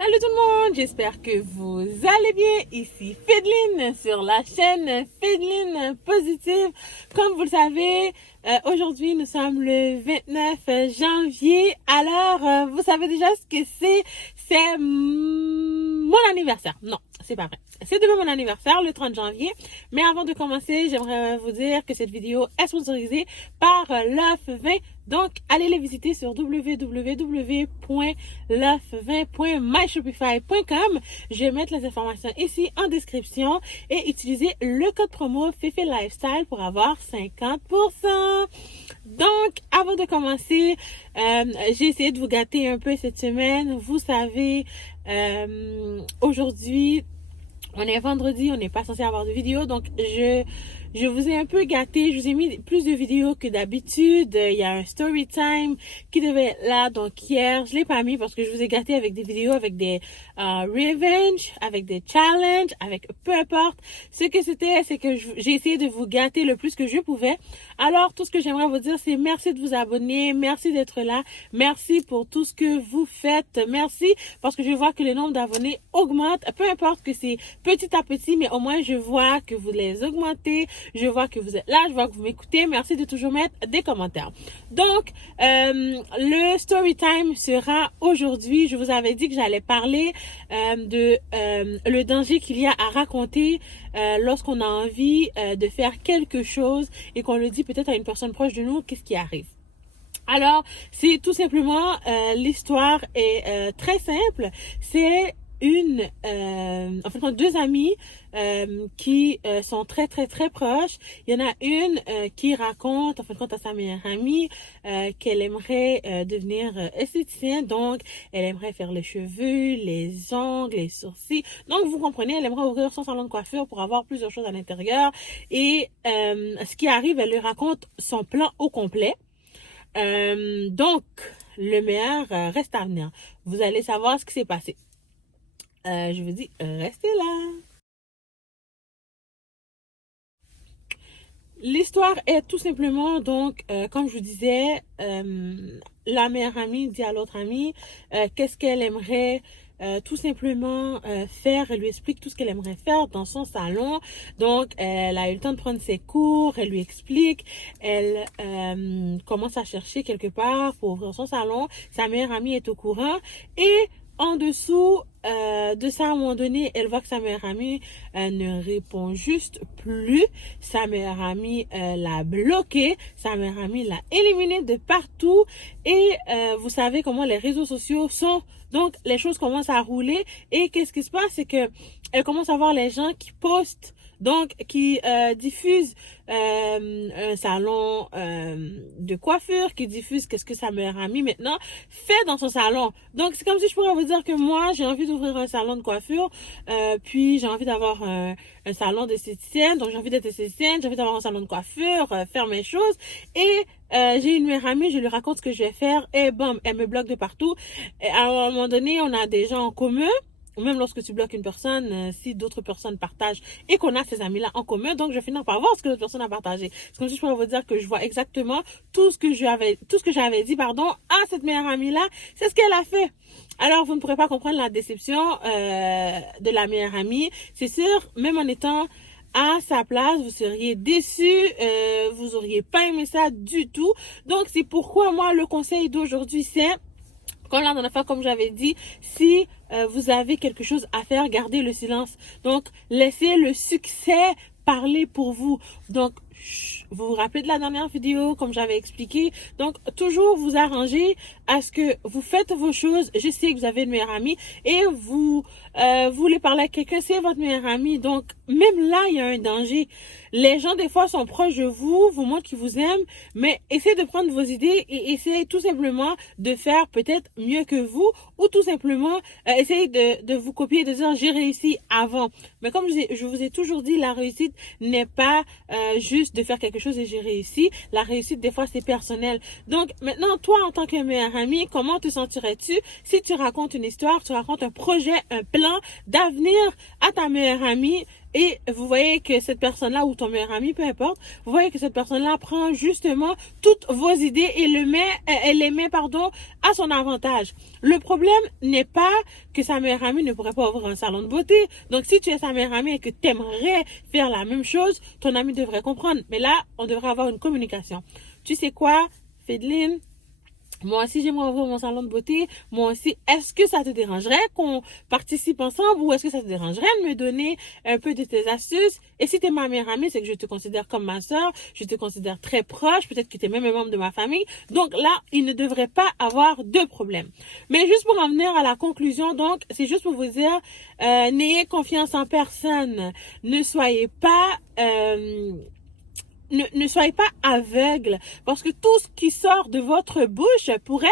Salut tout le monde, j'espère que vous allez bien. Ici Fedeline sur la chaîne Fedeline Positive. Comme vous le savez, aujourd'hui nous sommes le 29 janvier. Alors, vous savez déjà ce que c'est. C'est mon anniversaire. Non, c'est pas vrai. C'est demain mon anniversaire, le 30 janvier. Mais avant de commencer, j'aimerais vous dire que cette vidéo est sponsorisée par Love 20. Donc, allez les visiter sur www.love20.myshopify.com. Je vais mettre les informations ici en description et utilisez le code promo Fefe Lifestyle pour avoir 50%. Donc, avant de commencer, j'ai essayé de vous gâter un peu cette semaine. Vous savez, aujourd'hui, on est vendredi, on n'est pas censé avoir de vidéo, donc je vous ai un peu gâté. Je vous ai mis plus de vidéos que d'habitude. Il y a un story time qui devait être là, donc hier, je l'ai pas mis parce que je vous ai gâté avec des vidéos, avec des revenge, avec des challenges, avec peu importe. Ce que c'était, c'est que j'ai essayé de vous gâter le plus que je pouvais. Alors, tout ce que j'aimerais vous dire, c'est merci de vous abonner, merci d'être là, merci pour tout ce que vous faites, merci parce que je vois que le nombre d'abonnés augmente, peu importe que c'est petit à petit, mais au moins je vois que vous les augmentez, je vois que vous êtes là, je vois que vous m'écoutez, merci de toujours mettre des commentaires. Donc, le story time sera aujourd'hui. Je vous avais dit que j'allais parler de le danger qu'il y a à raconter lorsqu'on a envie de faire quelque chose et qu'on le dit peut-être à une personne proche de nous, qu'est-ce qui arrive. Alors, c'est tout simplement, l'histoire est très simple. C'est en fait, deux amies qui sont très proches. Il y en a une qui raconte, en fait, à sa meilleure amie qu'elle aimerait devenir esthéticienne. Donc, elle aimerait faire les cheveux, les ongles, les sourcils. Donc, vous comprenez, elle aimerait ouvrir son salon de coiffure pour avoir plusieurs choses à l'intérieur. Et ce qui arrive, elle lui raconte son plan au complet. Donc, le meilleur reste à venir. Vous allez savoir ce qui s'est passé. Je vous dis, restez là. L'histoire est tout simplement, donc, comme je vous disais, la meilleure amie dit à l'autre amie qu'est-ce qu'elle aimerait tout simplement faire. Elle lui explique tout ce qu'elle aimerait faire dans son salon. Donc, elle a eu le temps de prendre ses cours, elle lui explique, elle commence à chercher quelque part pour ouvrir son salon. Sa meilleure amie est au courant et en dessous de ça, à un moment donné, elle voit que sa meilleure amie ne répond juste plus. Sa meilleure amie l'a bloquée. Sa meilleure amie l'a éliminée de partout. Et vous savez comment les réseaux sociaux sont. Donc, les choses commencent à rouler. Et qu'est-ce qui se passe? C'est que elle commence à voir les gens qui postent, donc qui diffusent un salon de coiffure, qui diffuse qu'est-ce que sa meilleure amie maintenant fait dans son salon. Donc c'est comme si je pourrais vous dire que moi j'ai envie d'ouvrir un salon de coiffure, puis j'ai envie d'avoir un salon d'esthéticienne, donc j'ai envie d'être esthéticienne, j'ai envie d'avoir un salon de coiffure, faire mes choses, et j'ai une meilleure amie, je lui raconte ce que je vais faire, et bam, elle me bloque de partout. Et à un moment donné, on a des gens en commun. Même lorsque tu bloques une personne, si d'autres personnes partagent et qu'on a ces amis-là en commun, donc je vais finir par voir ce que l'autre personne a partagé. C'est comme si je pourrais vous dire que je vois exactement tout ce que j'avais dit, pardon, à cette meilleure amie-là. C'est ce qu'elle a fait. Alors, vous ne pourrez pas comprendre la déception de la meilleure amie. C'est sûr, même en étant à sa place, vous seriez déçu, vous auriez pas aimé ça du tout. Donc, c'est pourquoi moi, le conseil d'aujourd'hui, c'est comme la dernière fois, comme j'avais dit, si vous avez quelque chose à faire, gardez le silence. Donc, laissez le succès parler pour vous. Donc, vous vous rappelez de la dernière vidéo, comme j'avais expliqué. Donc, toujours vous arranger à ce que vous faites vos choses. Je sais que vous avez une meilleure amie et vous voulez parler à quelqu'un, c'est votre meilleure amie. Donc, même là, il y a un danger. Les gens, des fois, sont proches de vous, vous montrent qu'ils vous aiment, mais essayez de prendre vos idées et essayez tout simplement de faire peut-être mieux que vous ou tout simplement essayez de vous copier et de dire j'ai réussi avant. Mais comme je vous ai toujours dit, la réussite n'est pas juste de faire quelque chose et j'ai réussi. La réussite, des fois, c'est personnel. Donc, maintenant, toi, en tant que meilleure amie, comment te sentirais-tu si tu racontes une histoire, tu racontes un projet, un plan d'avenir à ta meilleure amie et vous voyez que cette personne-là ou ton meilleur ami, peu importe, vous voyez que cette personne-là prend justement toutes vos idées et elle les met, pardon, à son avantage. Le problème n'est pas que sa meilleure amie ne pourrait pas ouvrir un salon de beauté. Donc, si tu es sa meilleure amie et que tu aimerais faire la même chose, ton ami devrait comprendre. Mais là, on devrait avoir une communication. Tu sais quoi, Fédeline? Moi aussi, j'aimerais ouvrir mon salon de beauté. Moi aussi, est-ce que ça te dérangerait qu'on participe ensemble ou est-ce que ça te dérangerait de me donner un peu de tes astuces? Et si tu es ma meilleure amie, c'est que je te considère comme ma soeur, je te considère très proche, peut-être que tu es même un membre de ma famille. Donc là, il ne devrait pas avoir de problème. Mais juste pour en venir à la conclusion, donc, c'est juste pour vous dire, n'ayez confiance en personne. Ne soyez pas... ne soyez pas aveugle parce que tout ce qui sort de votre bouche pourrait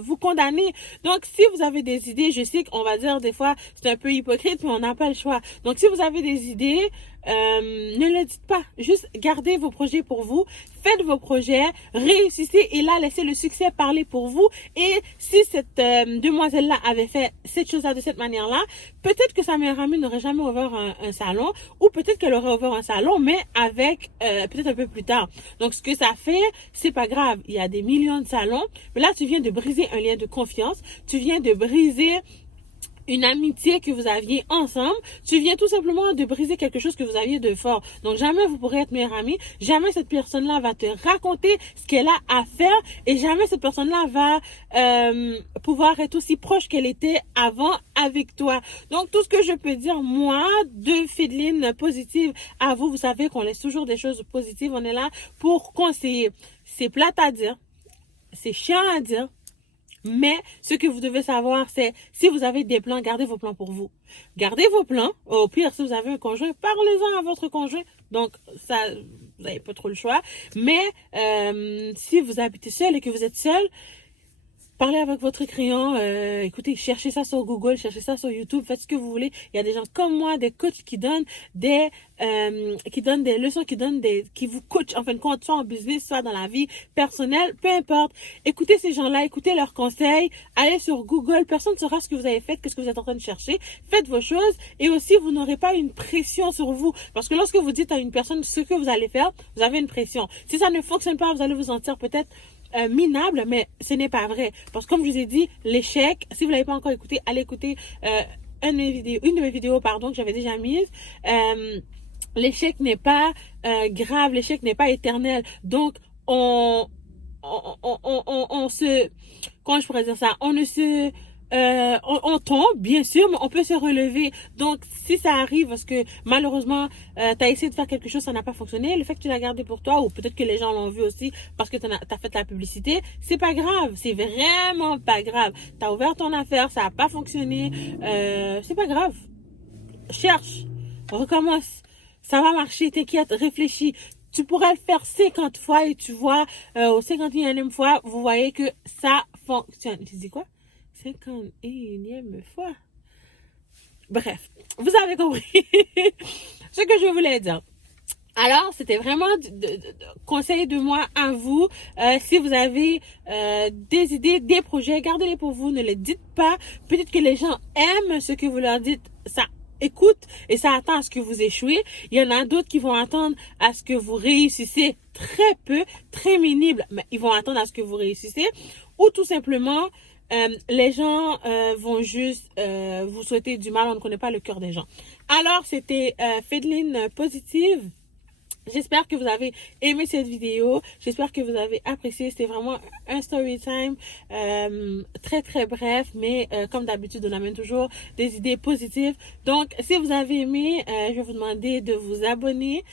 vous condamner. Donc, si vous avez des idées, je sais qu'on va dire des fois, c'est un peu hypocrite, mais on n'a pas le choix. Donc, si vous avez des idées, ne le dites pas. Juste gardez vos projets pour vous. Faites vos projets, réussissez et là, laissez le succès parler pour vous. Et si cette demoiselle-là avait fait cette chose-là de cette manière-là, peut-être que sa meilleure amie n'aurait jamais ouvert un salon ou peut-être qu'elle aurait ouvert un salon, mais avec peut-être un peu plus tard. Donc, ce que ça fait, c'est pas grave. Il y a des millions de salons, mais là, tu viens de briser un lien de confiance. Tu viens de briser une amitié que vous aviez ensemble, tu viens tout simplement de briser quelque chose que vous aviez de fort. Donc, jamais vous pourrez être meilleure amie, jamais cette personne-là va te raconter ce qu'elle a à faire et jamais cette personne-là va pouvoir être aussi proche qu'elle était avant avec toi. Donc, tout ce que je peux dire, moi, de Fédeline positive à vous, vous savez qu'on laisse toujours des choses positives, on est là pour conseiller. C'est plate à dire, c'est chiant à dire, mais ce que vous devez savoir, c'est si vous avez des plans, gardez vos plans pour vous. Gardez vos plans. Au pire, si vous avez un conjoint, parlez-en à votre conjoint. Donc, ça, vous n'avez pas trop le choix. Mais si vous habitez seul et que vous êtes seul, parlez avec votre crayon, écoutez, cherchez ça sur Google, cherchez ça sur YouTube, faites ce que vous voulez. Il y a des gens comme moi, des coachs qui donnent des leçons, qui vous coachent en fin de compte, soit en business, soit dans la vie personnelle, peu importe. Écoutez ces gens-là, écoutez leurs conseils, allez sur Google, personne ne saura ce que vous avez fait, qu'est-ce que vous êtes en train de chercher. Faites vos choses et aussi vous n'aurez pas une pression sur vous. Parce que lorsque vous dites à une personne ce que vous allez faire, vous avez une pression. Si ça ne fonctionne pas, vous allez vous sentir peut-être minable, mais ce n'est pas vrai. Parce que comme je vous ai dit, l'échec, si vous l'avez pas encore écouté, allez écouter une de mes vidéos, pardon, que j'avais déjà mise. L'échec n'est pas grave, l'échec n'est pas éternel. Donc, on se... Comment je pourrais dire ça? On ne se... on tombe, bien sûr, mais on peut se relever. Donc, si ça arrive, parce que malheureusement, tu as essayé de faire quelque chose, ça n'a pas fonctionné, le fait que tu l'as gardé pour toi, ou peut-être que les gens l'ont vu aussi parce que tu as fait la publicité, c'est pas grave. C'est vraiment pas grave. Tu as ouvert ton affaire, ça n'a pas fonctionné. C'est pas grave. Cherche, recommence. Ça va marcher, t'inquiète, réfléchis. Tu pourrais le faire 50 fois et tu vois, au 51e fois, vous voyez que ça fonctionne. Tu dis quoi? 51e fois. Bref, vous avez compris ce que je voulais dire. Alors, c'était vraiment conseil de moi à vous. Si vous avez des idées, des projets, gardez-les pour vous, ne les dites pas. Peut-être que les gens aiment ce que vous leur dites. Ça écoute et ça attend à ce que vous échouez. Il y en a d'autres qui vont attendre à ce que vous réussissez très peu, très minime, mais ils vont attendre à ce que vous réussissez. Ou tout simplement, les gens vont juste vous souhaiter du mal. On ne connaît pas le cœur des gens. Alors, c'était Fédeline Positive. J'espère que vous avez aimé cette vidéo. J'espère que vous avez apprécié. C'était vraiment un story time très très bref, mais comme d'habitude, on amène toujours des idées positives. Donc, si vous avez aimé, je vais vous demander de vous abonner.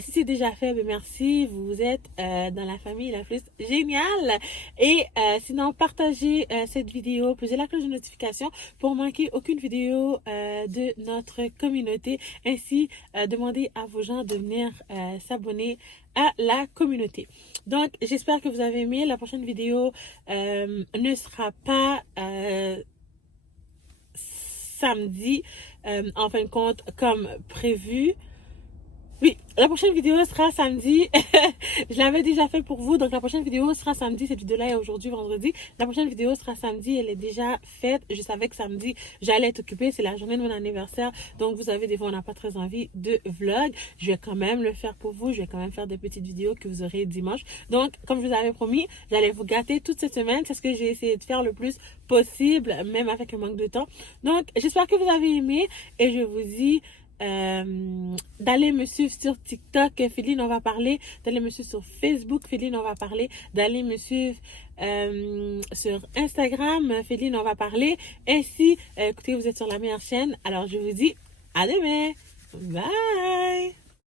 Si c'est déjà fait, ben merci. Vous êtes dans la famille la plus géniale. Et sinon, partagez cette vidéo, posez la cloche de notification pour manquer aucune vidéo de notre communauté. Ainsi, demandez à vos gens de venir s'abonner à la communauté. Donc, j'espère que vous avez aimé. La prochaine vidéo ne sera pas samedi, en fin de compte, comme prévu. Oui, la prochaine vidéo sera samedi. Je l'avais déjà fait pour vous. Donc, la prochaine vidéo sera samedi. Cette vidéo-là est aujourd'hui, vendredi. La prochaine vidéo sera samedi. Elle est déjà faite. Je savais que samedi, j'allais être occupée. C'est la journée de mon anniversaire. Donc, vous savez, des fois, on n'a pas très envie de vlog. Je vais quand même le faire pour vous. Je vais quand même faire des petites vidéos que vous aurez dimanche. Donc, comme je vous avais promis, j'allais vous gâter toute cette semaine. C'est ce que j'ai essayé de faire le plus possible, même avec un manque de temps. Donc, j'espère que vous avez aimé. Et je vous dis d'aller me suivre sur TikTok, Féline on va parler, d'aller me suivre sur Facebook, Féline on va parler, d'aller me suivre sur Instagram, Féline on va parler. Ainsi, écoutez, vous êtes sur la meilleure chaîne. Alors je vous dis à demain. Bye.